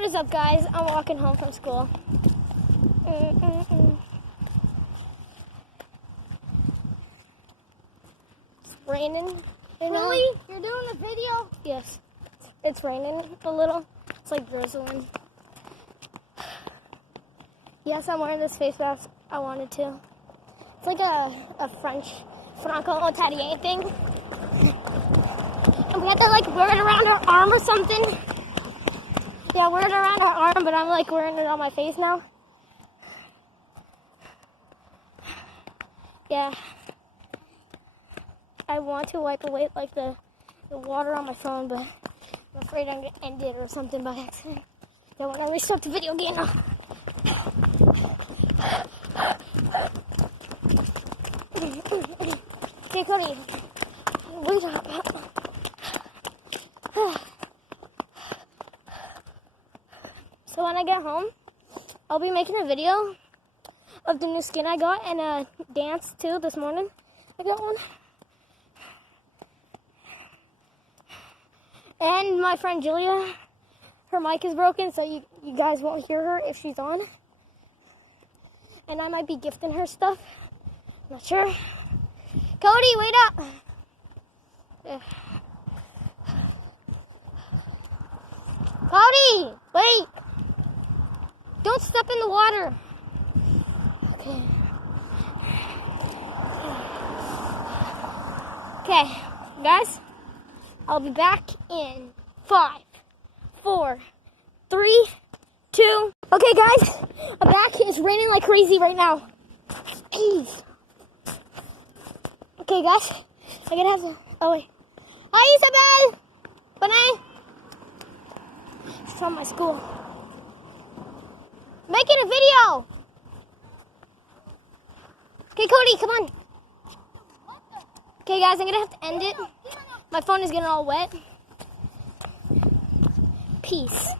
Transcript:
What is up, guys? I'm walking home from school. It's raining. Really? You're doing a video? Yes. It's raining a little. It's like drizzling. Yes, I'm wearing this face mask. I wanted to. It's like a French Franco-Italian thing. And we had to like wear it around our arm or something. Yeah, wear it around our arm, but I'm like wearing it on my face now. Yeah. I want to wipe away like the water on my phone, but I'm afraid I'm gonna end it or something by accident. Then when I restart the video again. Okay, Cody. Wait up. So when I get home, I'll be making a video of the new skin I got and a dance too this morning. I got one. And my friend Julia, her mic is broken, so you guys won't hear her if she's on. And I might be gifting her stuff. Not sure. Cody, wait up. Cody, wait. Don't step in the water. Okay. Okay, guys. I'll be back in 5, 4, 3, 2. Okay, guys. I'm back. It's raining like crazy right now. Jeez. Okay, guys. I gotta have to. Oh, wait. Hi, Isabel. Banay. She's from my school. Making a video. Okay, Cody, come on. Okay, guys, I'm gonna have to end it. My phone is getting all wet. Peace.